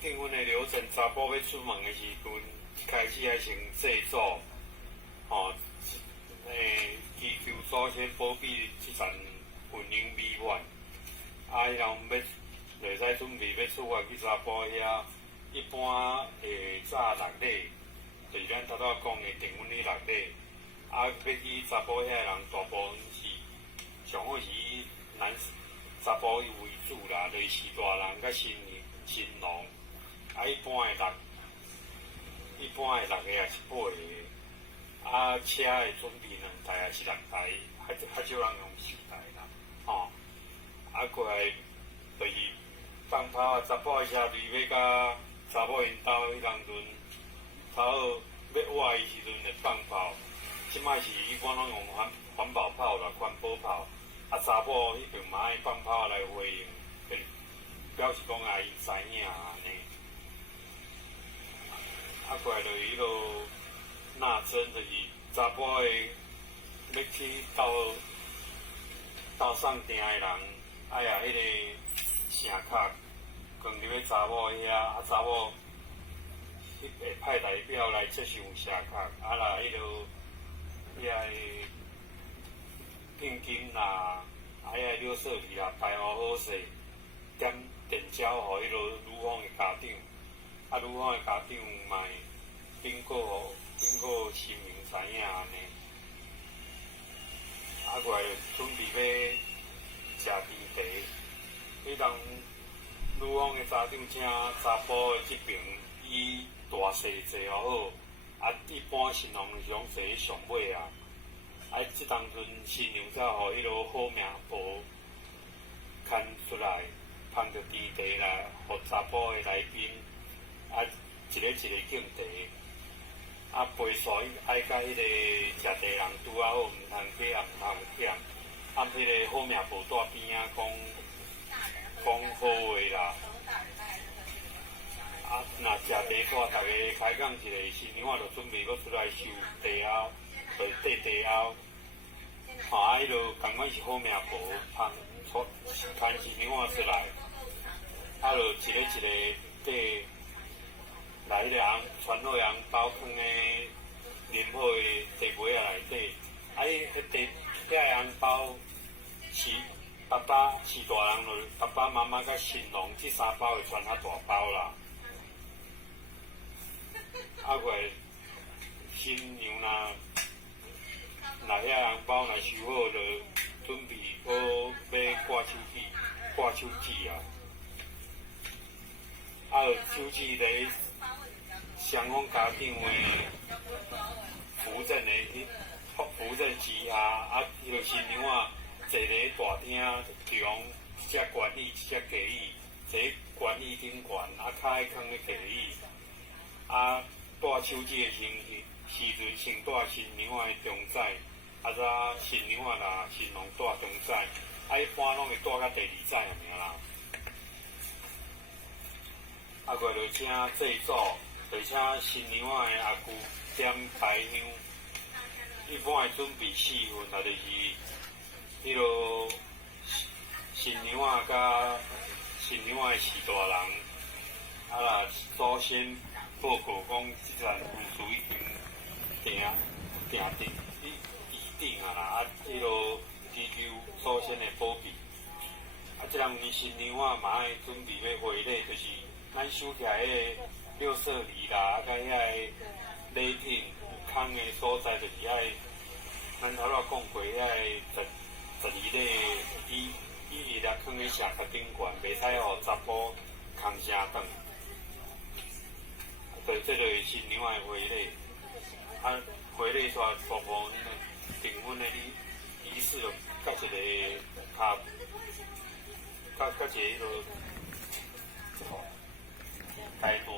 订婚的流程，查甫要出门的时阵，一开始要先制作，祈求祖先保庇这场婚姻美满。啊，然后袂使准备要出发去查甫遐，一般会早6日，就是咱头头讲的订婚日6日。啊，要去查甫遐人大部分是上好是以查甫为主啦，就是士大人甲新郎。啊，一般的6个也是8个。啊，车会准备2台还是6台，较少人用4台啦，啊，过来就是放炮啊，查甫的车队要甲查某因兜迄当阵，差不多要活的时阵会放炮。即摆是一般拢用环保炮啦、环保炮，啊，查某迄边嘛爱放炮来回应，表示讲啊，因知影安尼。啊，过来就是迄落纳征，就是查甫的要去斗送订的人，哎呀，迄个城卡放入去查某遐，啊，查某会派代表来接受城卡，啊啦，迄落遐个聘金啦，啊，遐个柳色礼啦，排好好势，点电招互迄落女方的家长，啊，女方的家长嘛经过新民知影安尼，啊，过来准备要食甜茶，迄当女方的家长请查甫的这边以大细坐好好。啊，一般新郎是拢坐上尾啊，啊，即当阵新娘才互迄落好命簿牵出来，捧着甜茶来，互查甫的来宾，啊，一个敬茶，啊，陪煞爱甲迄个食茶人拄啊好，毋通客也毋通忝，啊，迄个好命簿带边仔讲好话啦。啊，若食茶带，大家开讲一个，新娘仔就准备要出来收茶后，就缀茶后。啊，迄落同款是好命簿，牵新娘仔出来，啊，就一个缀来迄个传好红包放诶啉好诶茶杯仔内底，啊，迄个红包是爸爸是大人就爸爸妈妈甲新郎这3包会传较大包啦。啊，过来新娘若遐红包若收好，就准备好要挂手指啊。啊，手指咧双方家长的扶正之下，啊，迄个新娘仔坐咧大厅，中一只悬椅，一只架椅，坐悬椅顶悬，啊，骹喺放咧架椅，啊。带手指的时阵，先带新娘仔的中指，啊，再新娘仔啦、新郎带中指，啊，一般拢会带到第2指尔啦。啊，过就请祭祖，就请新娘仔的阿舅点排香，一般会准备4份，啊，就是迄落新娘仔甲新娘仔的士大人，啊啦，祖先。报告讲，即阵婚事已经定啊啦，啊，迄落祈求祖先的保庇。啊，即人新娘仔嘛爱准备要回礼，就是咱收起来迄个六色礼啦，啊，甲遐个礼品有空的所在，就是爱咱头头讲过遐个12礼以日来放喺石头顶悬，袂使互查甫空声转。对，这就是新娘仔的回礼，啊，回礼煞大部分订婚的仪式就甲一个甲一个迄落阶段，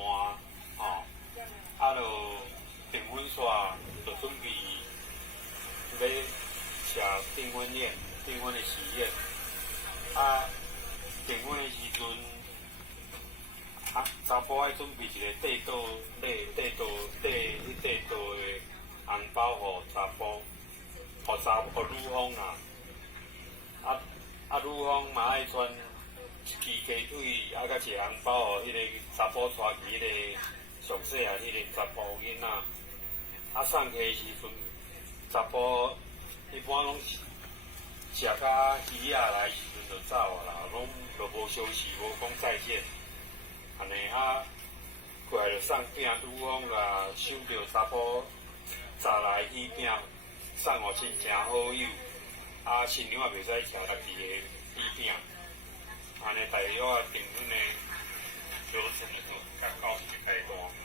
啊，就订婚煞就准备要吃订婚宴、订婚的喜宴，啊，订婚的时阵。啊，查甫爱准备一个地道的红包，互查甫，互女方啦。女方嘛爱穿一支鸡腿，啊，甲一个红包互迄个查甫带去迄个上细汉迄个查甫囡仔。啊，送去时阵，查甫一般拢是食到鱼仔来时阵就走啊啦，拢就无消息，无讲再见。安尼啊，过来就送饼，拄讲啦，收到查甫炸来鱼饼，送互亲情好友。啊，新娘也袂使徛家己的鱼饼。安尼大约啊，订婚的流程就甲到这个阶段。